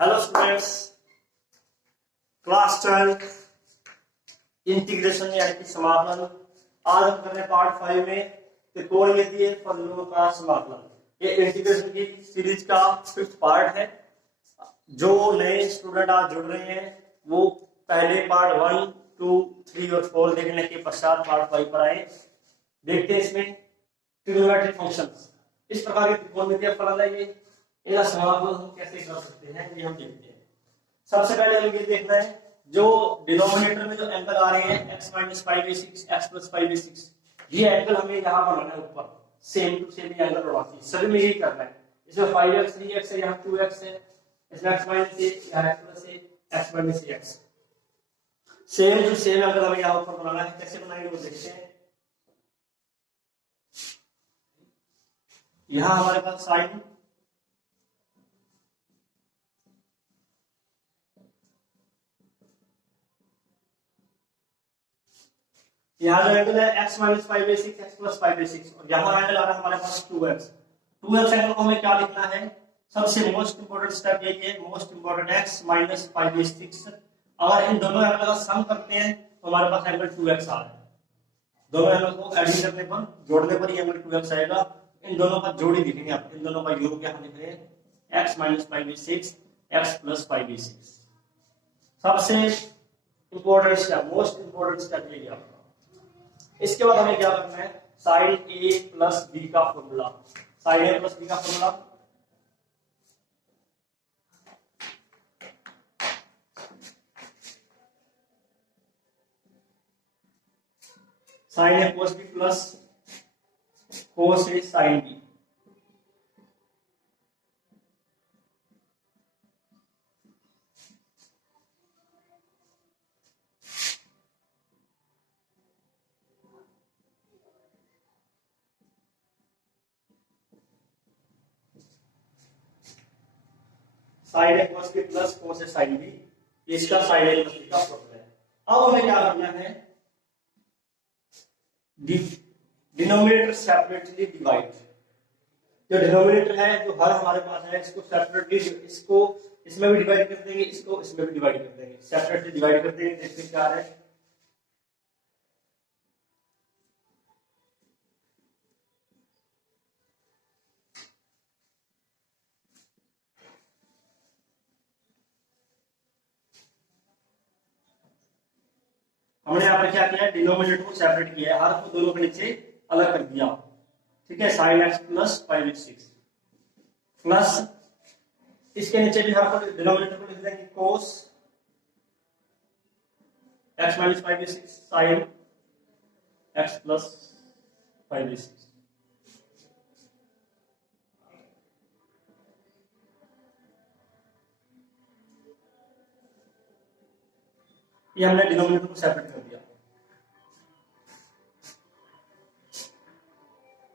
Hello students, class 12 integration यानी कि समाकलन। आज हम कर रहे हैं पार्ट 5 में त्रिकोणमितीय फलनों का समाकलन। ये इंटीग्रेशन की सीरीज का 5th पार्ट है। जो नए स्टूडेंट आज जुड़ रहे हैं वो पहले पार्ट 1, 2, 3 और 4 देखने के पश्चात पार्ट 5 पर आए। देखते हैं इसमें ट्रिग्नोमेट्रिक फंक्शंस, इस प्रकार के त्रिकोणमितीय फलन है। ये इनका समाकलन हम कैसे कर सकते हैं ये हम देखते हैं। सबसे पहले हमें ये देखना है जो डिनोमिनेटर में जो एंगल आ रहे हैं x - 5/6 x + 5/6, ये एंगल हमें यहाँ बनाना है ऊपर। सेम टू सेम ये एंगल बनवाती है, सभी में यही करना है। इसमें 5x 3x है, यहाँ 2x है, इसमें x - a यहाँ x + a x - x। Same to same angle हमें यहाँ ऊपर बनाना है। कैसे बनाएंगे वो देखते हैं। यहाँ हमारे पास साइन यहाँ जो एंगल है x - 5/6 x + 5/6 और यहाँ एंगल आ रहा है हमारे पास 2x। 2x एंगल को हमें क्या लिखना है? सबसे मोस्ट इंपोर्टेंट स्टेप यही है, मोस्ट इंपोर्टेंट x - 5/6। अगर इन दोनों एंगल का सम करते हैं तो हमारे पास एंगल 2x आ रहा है। दोनों एंगल को एडिंग करने पर, जोड़ने पर ये एंगल 2x आएगा। इन दोनों का जोड़ी लिखेंगे आप, इन दोनों का योग यहाँ लिख रहे हैं x - 5/6 x + 5/6। सबसे important step, most important step यही है। इसके बाद हमें क्या करना है? साइन a + b का फॉर्मूला। साइन a + b का formula sine a cos b plus cos a sin b। Sine a cos b plus cos a sin b, इसका साइन a + b का फॉर्मूला है। अब हमें क्या करना है? Denominator separately divide. जो डिनोमिनेटर है, जो हर हमारे पास है, इसको सेपरेटली, इसको इसमें भी डिवाइड कर देंगे, इसको इसमें भी डिवाइड कर देंगे। सेपरेटली डिवाइड कर देंगे। देखते क्या है। हमने यहाँ पर क्या किया है? डिनोमिनेटर को सेपरेट किया है, हर को दोनों के नीचे अलग कर दिया। ठीक है, sin x + 5/6 प्लस इसके नीचे भी हर को डिनोमिनेटर को लिख देंगे cos x - 5/6 sin x + 5/6। ये हमने डिनोमिनेटर को सेपरेट कर दिया।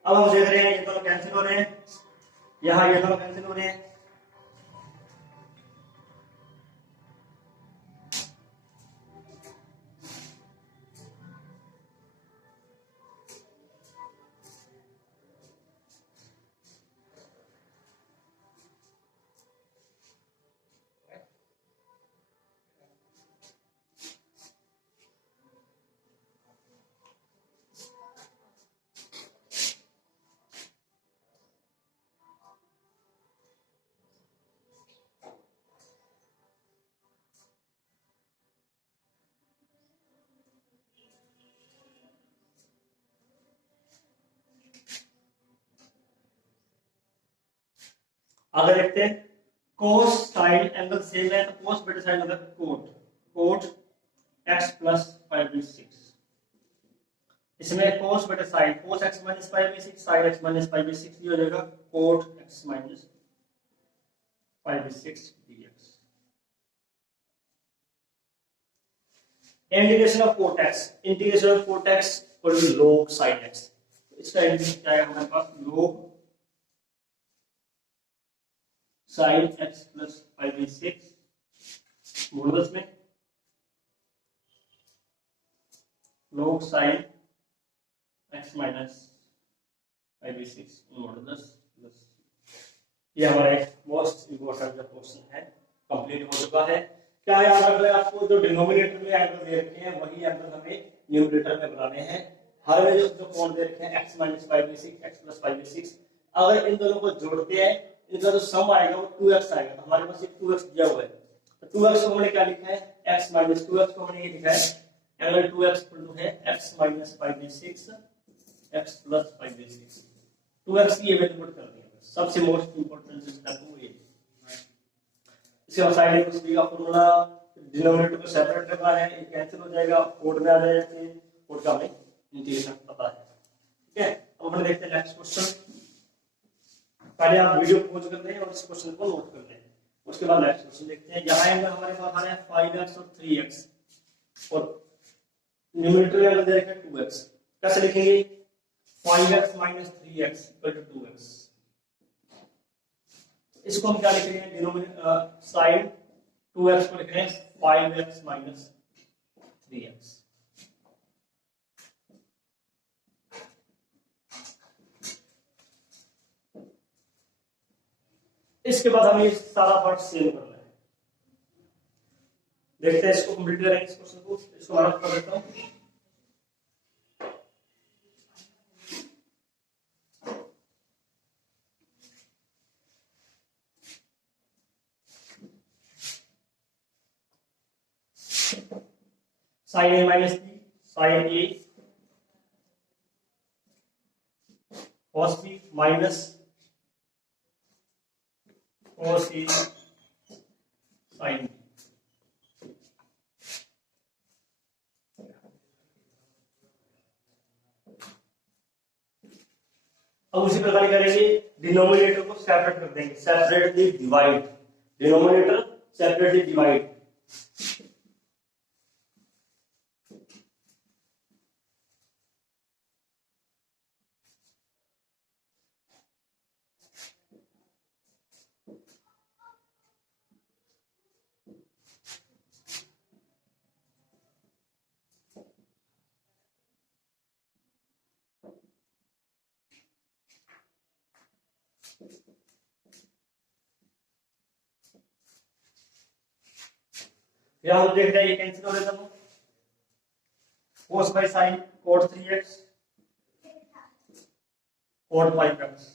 अब हम देख रहे हैं ये दोनों कैंसिल हो रहे हैं, यहाँ ये दोनों कैंसिल हो रहे हैं। अगर देखते हैं cos sin एंगल सेम है तो cos बटे sin मतलब cot x + 5/6। इसमें cos बटे sin, cos x - 5/6 sin x - 5/6 ये हो जाएगा cot x - 5/6 dx। Integration of cot x, integration of cot x equal to log sin x। इसका इंटीग्रेशन क्या है हमारे पास? log sin x + 5/6 मॉडुलस में log sin x - 5/6 modulus plus, ये हमारा एक मोस्ट इंपोर्टेंट क्वेश्चन है। कंप्लीट हो चुका है। क्या याद रखना है आपको, जो डिनोमिनेटर में एंगल दे रखे हैं वही एंगल हमें न्यूमरेटर में बनाने हैं। हर में जो कोण दे रखे हैं x - 5/6 x + 5/6, अगर इन दोनों को जोड़ते हैं इनका जो सम आएगा वो 2x आएगा। तो हमारे पास एक 2x दिया हुआ है, तो 2x को हमने क्या लिखा है, x - 2x को हमने ये लिखा है एंगल 2x है x - 5/6 x + 5/6। 2x की वैल्यू पुट कर दी है, सबसे मोस्ट इंपोर्टेंट स्टेप वो ये। इसके बाद sin a + b का फॉर्मूला, डिनोमिनेटर को सेपरेट रखना है, ये कैंसिल हो जाएगा, कोड में आ जाएगा, कोड का हमें इंटीग्रेशन पता है। ठीक है, अब हम देखते हैं नेक्स्ट क्वेश्चन। पहले आप वीडियो पॉज कर लें और इस क्वेश्चन को नोट कर लें, उसके बाद नेक्स्ट क्वेश्चन देखते हैं। यहाँ एंगल हमारे पास आ रहा है 5x और 3x और न्यूमरेटर में एंगल दे रखा है 2x। कैसे लिखेंगे, 5x - 3x = 2x। इसको हम क्या लिख रहे हैं, डिनोमिनेटर sin 2x को लिख रहे हैं 5x - 3x। इसके बाद हमें सारा पार्ट सेव करना है। देखते हैं इसको कंप्लीट करेंगे इस क्वेश्चन को। इसको मैं कर देता हूं। sin a - b sin a cos b minus cos a sin b। अब उसी प्रकार करेंगे, डिनोमिनेटर को सेपरेट कर देंगे, separately divide, denominator separately divide. यहां हम देख रहे हैं ये कैंसिल हो रहा है, cos by sin cot 3x cot 5x।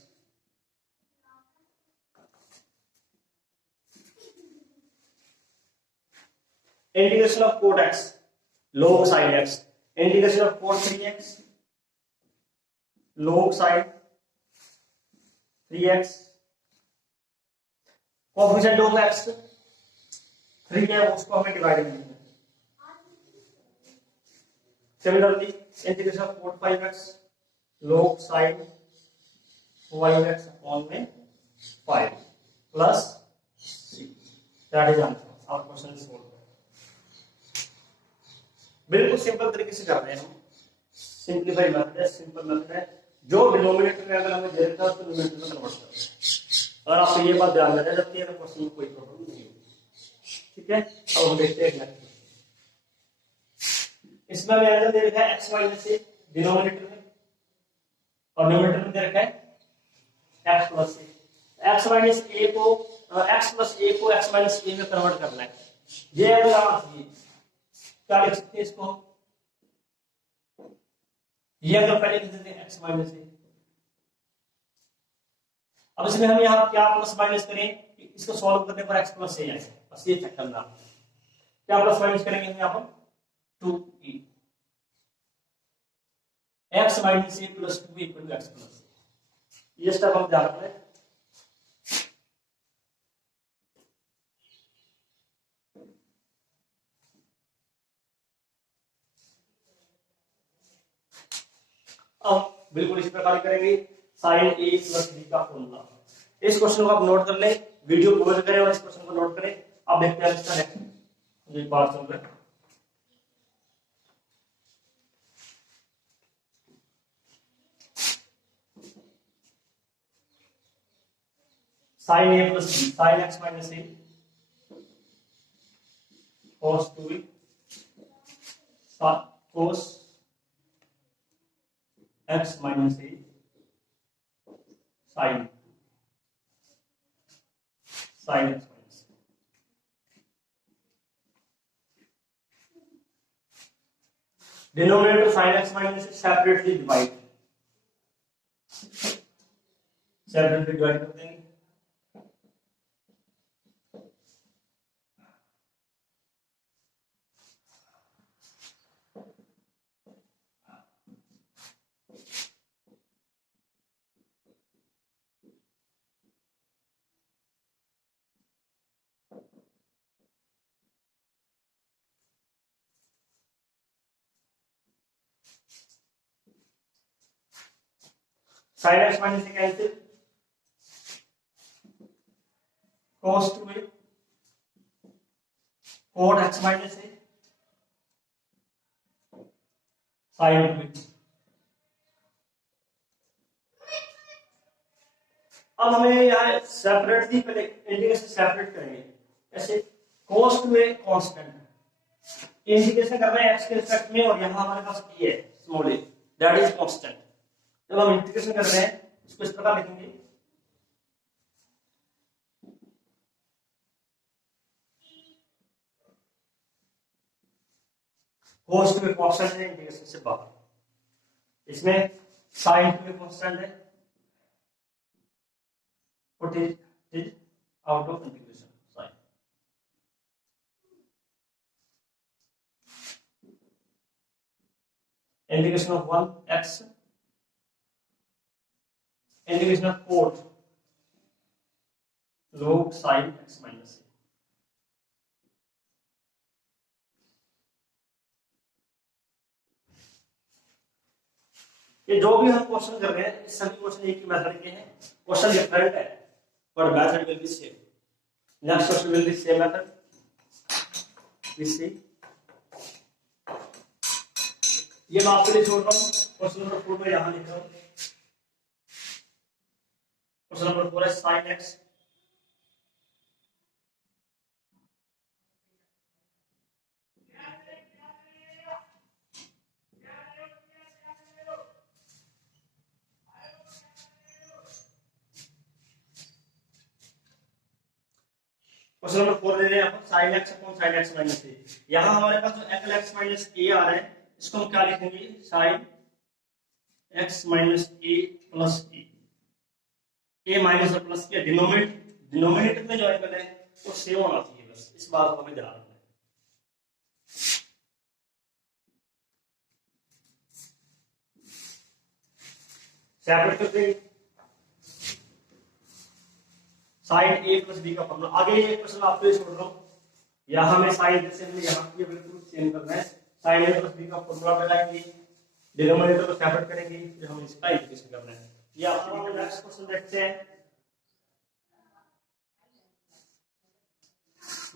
Integration of cot x log sin x, integration of cot 3x log sin 3x। Coefficient of x 3 है, उसको हमें डिवाइड करना है। Similarly integration of cot 5x log sin 5x upon में 5 plus c, that is answer. Our question is solve. बिल्कुल simple तरीके से कर रहे हैं हम, सिंपलीफाइड मेथड है, सिंपल मेथड है। जो डिनोमिनेटर में अगर हमें दे रखा है उसको न्यूमरेटर में कन्वर्ट करना है। और आपको ये बात ध्यान में रह जाती है तो क्वेश्चन में कोई प्रॉब्लम नहीं होगी। ठीक है, अब हम देखते हैं नेक्स्ट। इसमें हमें एंगल दे रखा है x - a डिनोमिनेटर में और न्यूमरेटर में दे रखा है x + a। x - a को x - a में कन्वर्ट करना है। ये एंगल आना चाहिए, क्या लिख सकते हैं इसको, ये एंगल पहले लिख देते हैं x - a। अब इसमें हम यहाँ क्या प्लस माइनस करें, इसको सॉल्व करने पर x + a आएगा, बस ये चेक करना। क्या प्लस माइनस करेंगे हम यहाँ पर 2e, x - a + 2e = x + a। ये स्टेप हम ध्यान रखें। अब बिल्कुल इस प्रकार करेंगे, sin a + b का फॉर्मूला। इस क्वेश्चन को आप नोट कर लें, वीडियो पॉज करें और इस क्वेश्चन को नोट करें। अब देखते हैं इसका नेक्स्ट ये बात चल रहा है। sin a + b sin x - a cos 2e cos x - a sin x - a। Denominator sign x minus से सेपरेटली डिवाइड कर देंगे। साइन एक्स माइनस से cancel, cos 2a cot x minus से साइन 2a। अब हमें यहाँ separately पहले integration separate करेंगे। ऐसे cos 2a कांस्टेंट है, इंटीग्रेशन कर रहे हैं x के रिस्पेक्ट में, और यहाँ हमारे पास a है small a, that is constant. जब हम इंटीग्रेशन कर रहे हैं इसको इस प्रकार लिखेंगे, cos 2a कांस्टेंट है इंटीग्रेशन से बाहर, इसमें sin 2a कांस्टेंट है, put it out of integration sign। integration of 1x, integration of cot log sin x minus a। ये जो भी हम क्वेश्चन कर रहे हैं, सभी क्वेश्चन एक ही मेथड के हैं, क्वेश्चन डिफरेंट है but method will be same। next question will be same method, we see। ये मैं आपके लिए छोड़ रहा हूँ, क्वेश्चन नंबर 4 में यहाँ लिख रहा हूँ। क्वेश्चन नंबर 4 है sin x क्वेश्चन नंबर 4 ले रहे हैं अपन sin x upon sin x minus a। यहाँ हमारे पास जो x माइनस a आ रहा है, इसको हम क्या लिखेंगे, sin x minus a plus a minus और प्लस के डिनोमिनेटर में जो एंगल है वो सेम होना चाहिए, बस इस बात को हमें ध्यान रखना है। सेपरेट करते हैं साइन a प्लस b का फॉर्मूला। आगे ये क्वेश्चन आपको ये छोड़ रहा हूँ, यहाँ में साइन जैसे हमने यहाँ किया बिल्कुल सेम करना है। साइन a प्लस b का फॉर्मूला लगाएंगे, डिनोमिनेटर को सेपरेट करेंगे, फिर हम इसका इंटीग्रेशन करना है। ये आपको नेक्स्ट क्वेश्चन देखते हैं।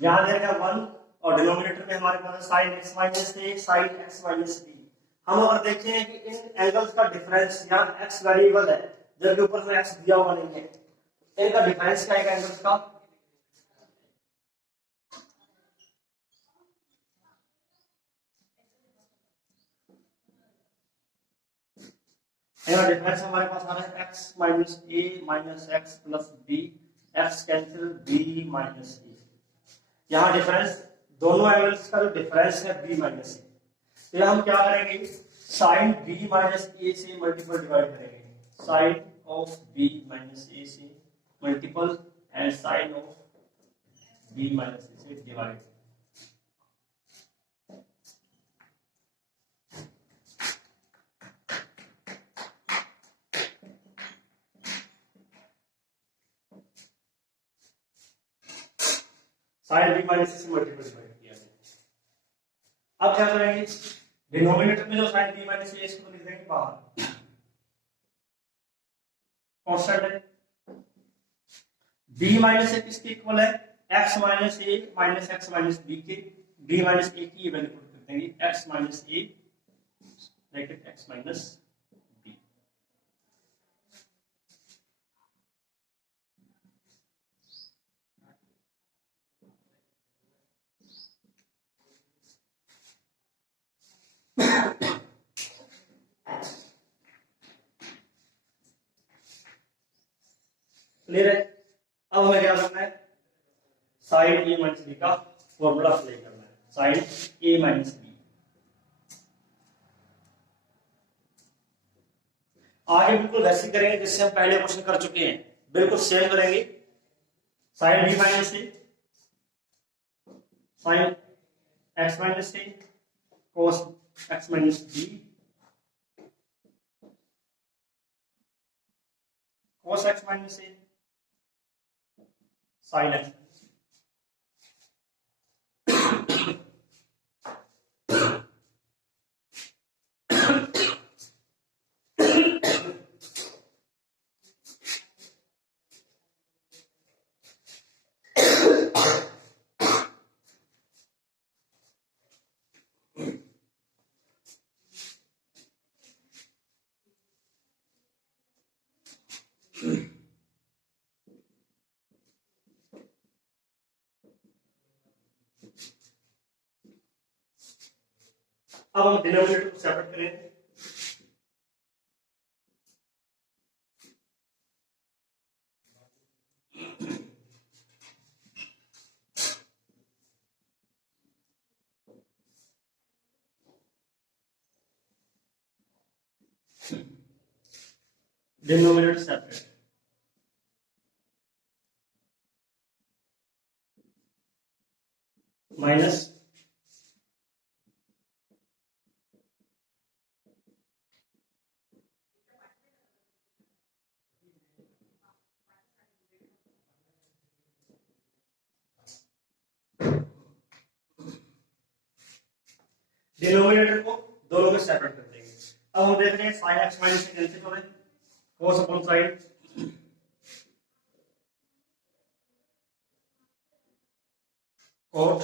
यहाँ देगा 1 और डिनोमिनेटर में हमारे पास sine x minus a sine x minus b। हम अगर देखें कि इन एंगल्स का डिफरेंस, यहाँ x वेरिएबल है जबकि ऊपर में x दिया हुआ नहीं है, इनका डिफरेंस क्या है एंगल्स का, इनका डिफरेंस हमारे पास आ रहा है x minus a minus x plus b, x cancel b minus a। यहाँ डिफरेंस दोनों एंगल्स का जो डिफरेंस है b माइनस a, तो हम क्या करेंगे, साइन b माइनस a से मल्टीपल डिवाइड करेंगे, sine of b minus a से multiple and sine of b minus a से divide. Sine b minus a से मल्टीपल डिवाइड किया है। अब क्या करेंगे, डिनोमिनेटर में जो साइन b माइनस a इसको लिख देंगे बाहर, कांस्टेंट है। b माइनस a किसके इक्वल है, x minus a minus x minus b के, b माइनस a की वैल्यू पुट कर देंगे, x minus a bracket x minus b। Clear है। अब हमें क्या करना है, साइन a माइनस b का फॉर्मूला अप्लाई करना है, साइन a माइनस b। आगे बिल्कुल वैसे करेंगे जिससे हम पहले क्वेश्चन कर चुके हैं, बिल्कुल सेम करेंगे। Sine b minus c, sine x minus c, cos x minus b, cos x minus c, sine x. अब हम डिनोमिनेटर को सेपरेट करेंगे। डिनोमिनेटर सेपरेट, माइनस डिनोमिनेटर को दोनों में सेपरेट कर देंगे। अब हम देख रहे हैं साइन एक्स माइनस से कैंसिल हो रहे, cos upon sine, cot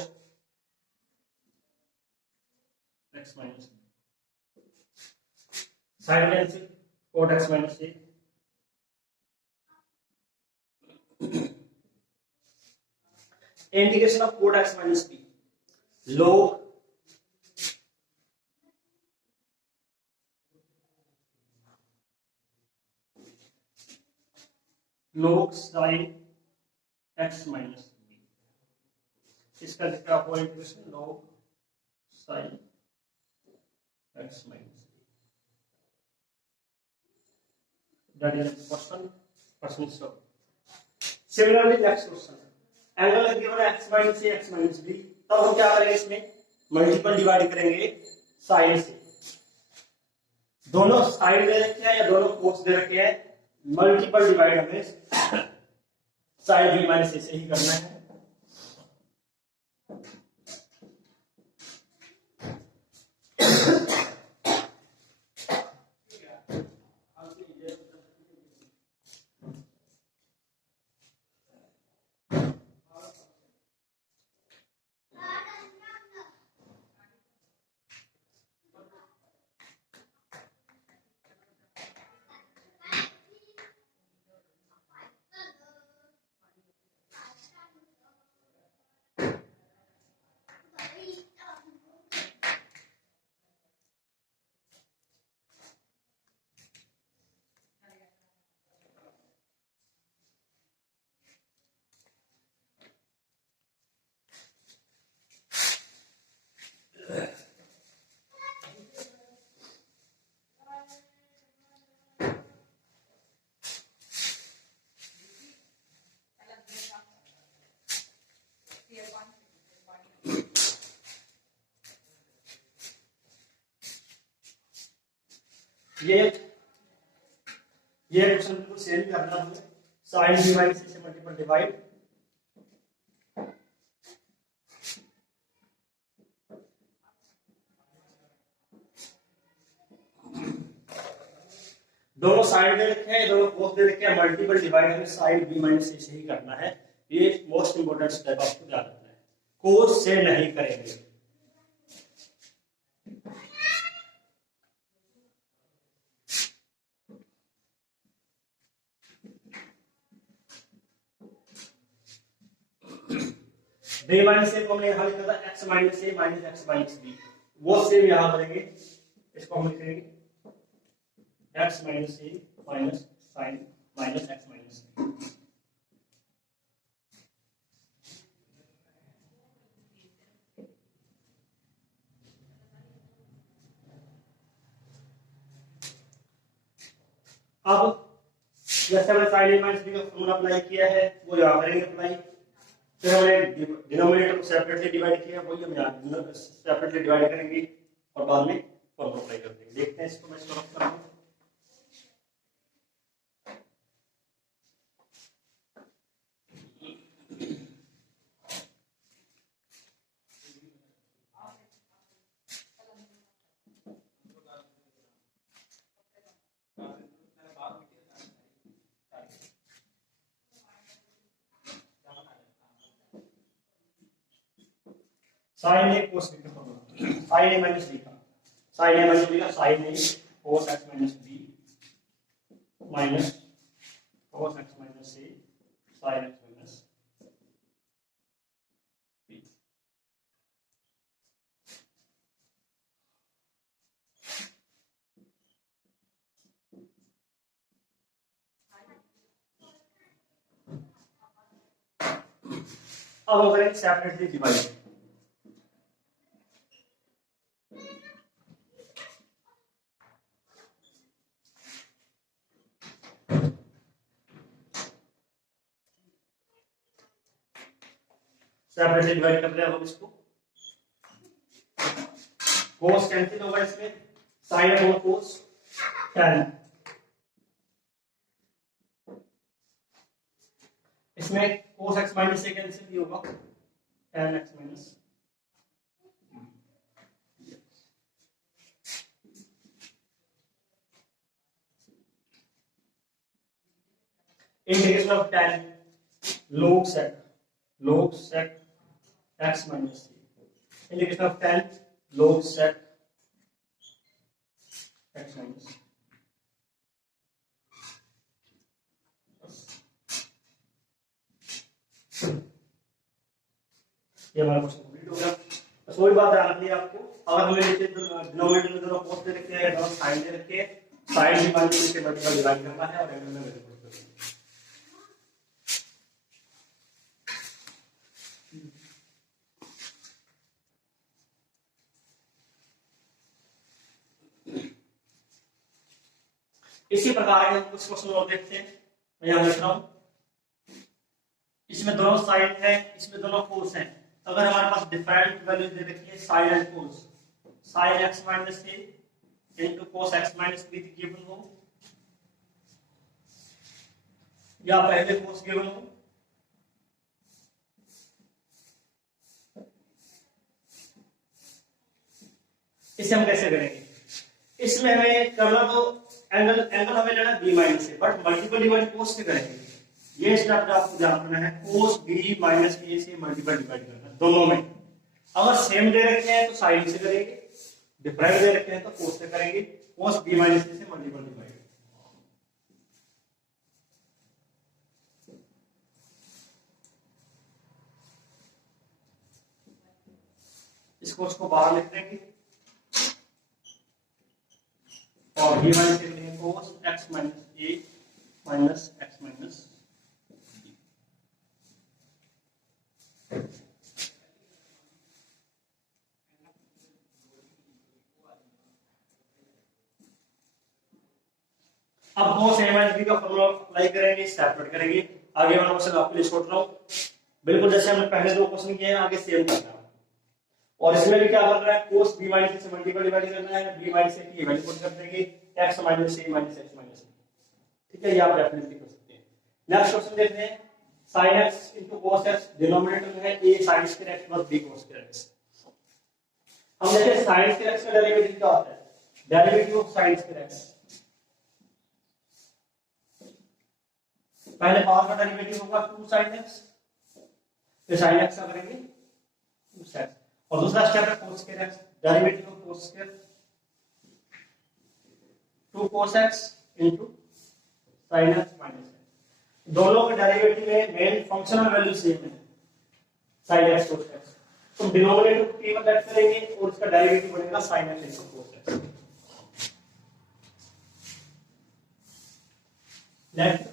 x minus, sine cancel, cot x minus c, integration of cot x minus b, log sine x minus b, इसका जिक्र हुआ integration log sine x minus b, that is question solve. Similarly next question, angle given है x minus a x minus b, तब हम क्या करेंगे, इसमें multiple divide करेंगे साइन से। दोनों साइड दे रखे हैं या दोनों कोस दे रखे हैं, मल्टीपल डिवाइड हमें साइन बी माइनस ए से ही करना है। ये क्वेश्चन बिल्कुल सेम करना है, साइन बी माइनस से मल्टीपल डिवाइड, दोनों साइड दे रखे हैं, दोनों कोस दे रखे हैं, मल्टीपल डिवाइड हमें साइन बी माइनस से ही करना है। ये मोस्ट इंपोर्टेंट स्टेप आपको ध्यान रखना है, कोस से नहीं करेंगे। बी माइनस ए को हमने यहां लिखा था x minus a minus x minus b, वो सेम यहां करेंगे, इसको हम लिखेंगे x minus a minus sine minus x minus B. अब जैसे हमने साइन ए माइनस बी का फॉर्मूला अप्लाई किया है वो यहाँ करेंगे अप्लाई, फिर हमने डिनोमिनेटर को सेपरेटली डिवाइड किया वही हम यहाँ सेपरेटली डिवाइड करेंगे और बाद में फॉर्मूला अप्लाई कर देंगे। देखते हैं इसको मैं सॉल्व कर रहा हूँ। साइन ए कोस बी का फॉर्मूला, साइन ए माइनस बी का, साइन ए माइनस बी का sine A cos x minus B minus cos x minus A sine x minus B. अब हम करेंगे सेपरेटली डिवाइड। सेपरेटली डिवाइड कर रहे हैं हम इसको, कोस कैंसिल होगा इसमें, साइन और कोस टैन, इसमें कोस एक्स माइनस से कैंसिल भी होगा, tan x minus. Integration of tan log sec x minus c, integration of tan log sec x minus c। ये हमारा क्वेश्चन कंप्लीट हो गया। बस वही बात ध्यान रखनी है आपको, अगर हमें नीचे डिनोमिनेटर में दोनों कोस दे रखे हैं या दोनों साइन दे रखे हैं, साइन भी मान लीजिए इसके मल्टीपल डिवाइड करना है और एंगल में वैल्यू पुट करना है। इसी प्रकार के हम कुछ क्वेश्चन और देखते हैं। मैं यहाँ लिख रहा हूं, इसमें दोनों साइन है, इसमें दोनों कोस हैं। अगर हमारे पास डिफरेंट वैल्यू दे रखी है sine and cos, sine x minus a into cos x minus b given हो, या पहले कोस गिवन हो, इसे हम कैसे करेंगे? इसमें हमें करना तो एंगल हमें लेना B minus A, but multiple divide cos से करेंगे। ये स्टेप जो आपको ध्यान रखना है, कोस बी माइनस ए से मल्टीपल डिवाइड करना दोनों में। अगर सेम दे रखे हैं तो साइन से करेंगे, डिफरेंट दे रखे हैं तो कोस से करेंगे। कोस बी माइनस ए से मल्टीपल डिवाइड। इस कोस को बाहर लिख देंगे और B minus A cos x minus a minus x minus. अब कोस ए माइनस बी का फॉर्मूला अप्लाई करेंगे, सेपरेट करेंगे। आगे वाला क्वेश्चन आपके लिए छोड़ रहा हूं, बिल्कुल जैसे हमने पहले दो क्वेश्चन किए हैं आगे सेम करना है। और इसमें भी क्या बन रहा है, कोस बी माइनस ए से मल्टीपल डिवाइड करना है, बी माइनस ए की वैल्यू पुट कर देंगे, x minus a minus x minus ए। ठीक है, ये आप डेफिनेटली कर सकते हैं। नेक्स्ट क्वेश्चन देखते हैं, sin x into cos x, denominator में है a sin square x plus b cos square x। हम देखते हैं sin square x का डेरिवेटिव क्या होता है, derivative of sin square x। पहले पावर का डेरिवेटिव होगा 2 sin x, फिर sin x का करेंगे 2 sin x, और दूसरा स्टेप है cos square x, derivative of cos square 2 cos x into sin x minus x। दोनों के डेरिवेटिव में मेन फंक्शनल वैल्यू सेम है, sin x cos x। तो डिनोमिनेटर को p में लेट करेंगे और इसका डेरिवेटिव बनेगा sin x into cos x। Let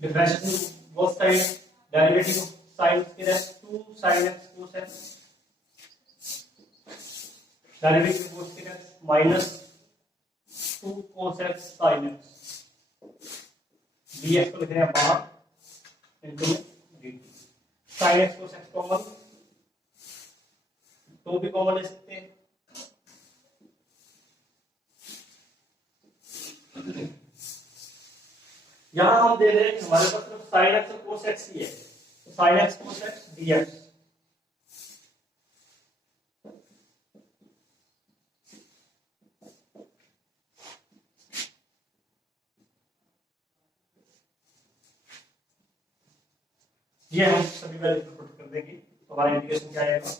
differentiation both side, derivative sin square x 2 sin x cos x derivative cos x minus 2 cos x sin x dx को लिख रहे हैं बाहर into dt sin x cos x common तो भी common ले सकते हैं यहां हम दे रहे हैं कि हमारे पास सिर्फ sin x और cos x ही है तो sin x cos x dx ये हम सभी वैल्यू पुट कर देंगे तो हमारा इंटीग्रेशन क्या आएगा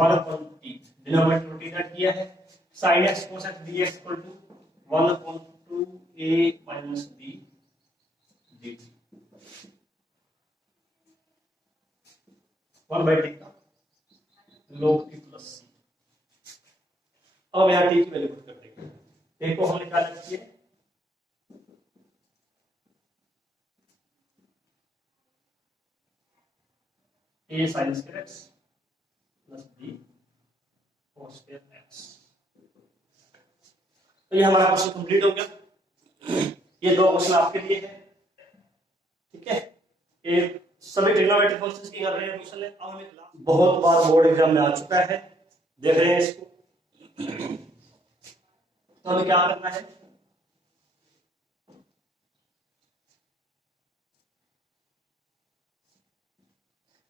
1/t डिनोमिनेटर रोटेट किया है sin x cos x dx 1/2a minus b dt 1/t का log t plus c अब यहाँ t की वैल्यू पुट कर देंगे देखो हम निकाल सकते हैं a sin square x plus b cos square x तो ये हमारा क्वेश्चन कंप्लीट हो गया ये दो क्वेश्चन आपके लिए है ठीक है ये सभी ट्रिग्नोमेट्रिक फंक्शंस की कर रहे हैं क्वेश्चन अब हमें बहुत बार बोर्ड एग्जाम में आ चुका है देख रहे हैं इसको तो हमें क्या करना है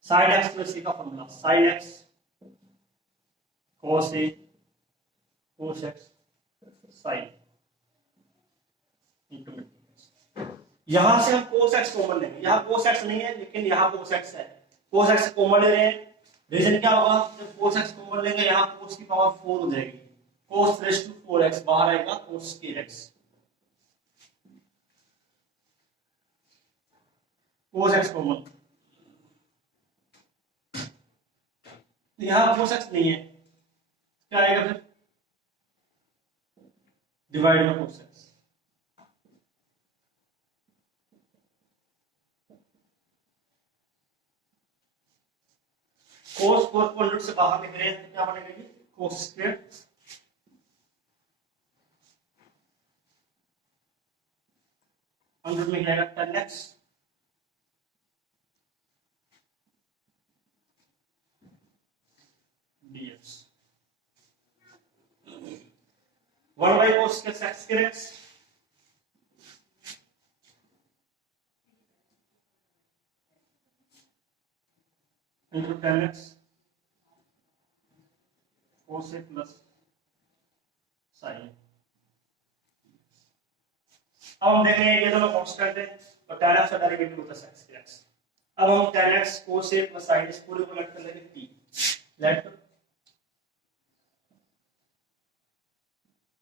sin x plus c का formula sin x cos a cos x sin यहां से हम cos x कॉमन लेंगे यहां cos x नहीं है लेकिन यहां cos x है cos x कॉमन ले रहे हैं रीजन क्या होगा जब cos x कॉमन लेंगे यहां cos की पावर 4 हो जाएगी cos रेज़ टू 4x बाहर आएगा cos के x cos x कॉमन यहां cos x नहीं है क्या आएगा फिर डिवाइड में cos x cos 4 को अंडर से बाहर निकल रहे हैं तो क्या बनेगा ये cos स्क्वायर अंडर में जाएगा 10x dx 1 by cos x square x into 10x cos a plus sin अब हम देख रहे हैं ये दोनों कांस्टेंट है और tan x का डेरिवेटिव होता है sin स्क्वायर x अब हम tan x cos a plus sin इस पूरे को लेट कर लेंगे t let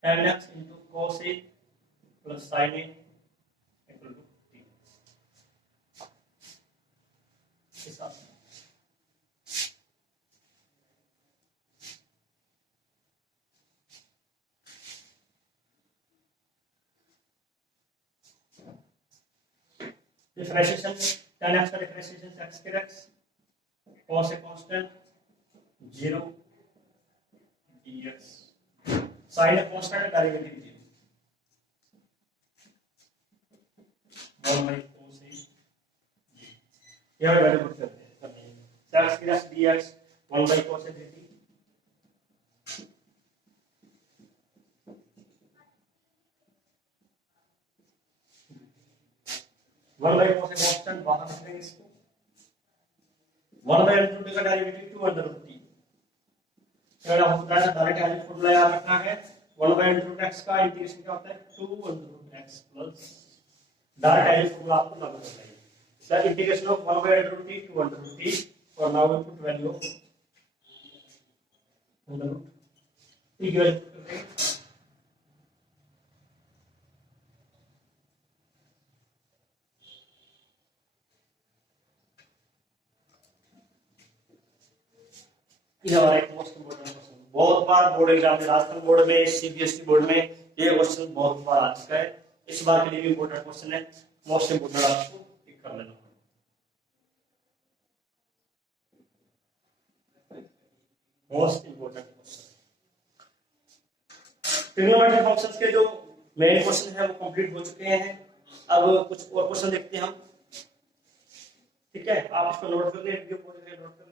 tan x into cos a plus sin a equal to t इस तरह डिफरेंशिएशन tan x का differentiation x square x cos a constant 0 dx sin a constant derivative 0 1 by cos a यह value put करते हैं x square x dx 1 by cos a dt 1 by cos a constant बाहर रखेंगे इसको 1 by √t का derivative 2 √t अगर आपको पता है डायरेक्ट एलिमेंट फॉर्मूला याद रखना है 1 by √x का इंटीग्रेशन क्या होता है 2 √x plus direct element formula आपको लागू करना है sir integration of 1 by √t 2 √t और now we put value of √t की वैल्यू पुट करते हैं ये हमारा एक मोस्ट इंपोर्टेंट क्वेश्चन बहुत बार बोर्ड एग्जाम में राजस्थान बोर्ड में सीबीएसई बोर्ड में ये क्वेश्चन बहुत बार आ चुका है इस बार के लिए भी इंपोर्टेंट क्वेश्चन है मोस्ट इंपोर्टेंट आपको टिक कर लेना most important question. Trigonometric functions के जो मेन क्वेश्चन है वो कंप्लीट हो चुके हैं। अब कुछ और क्वेश्चन देखते हैं हम। ठीक है, आप इसको नोट कर लें, वीडियो को नोट कर लें।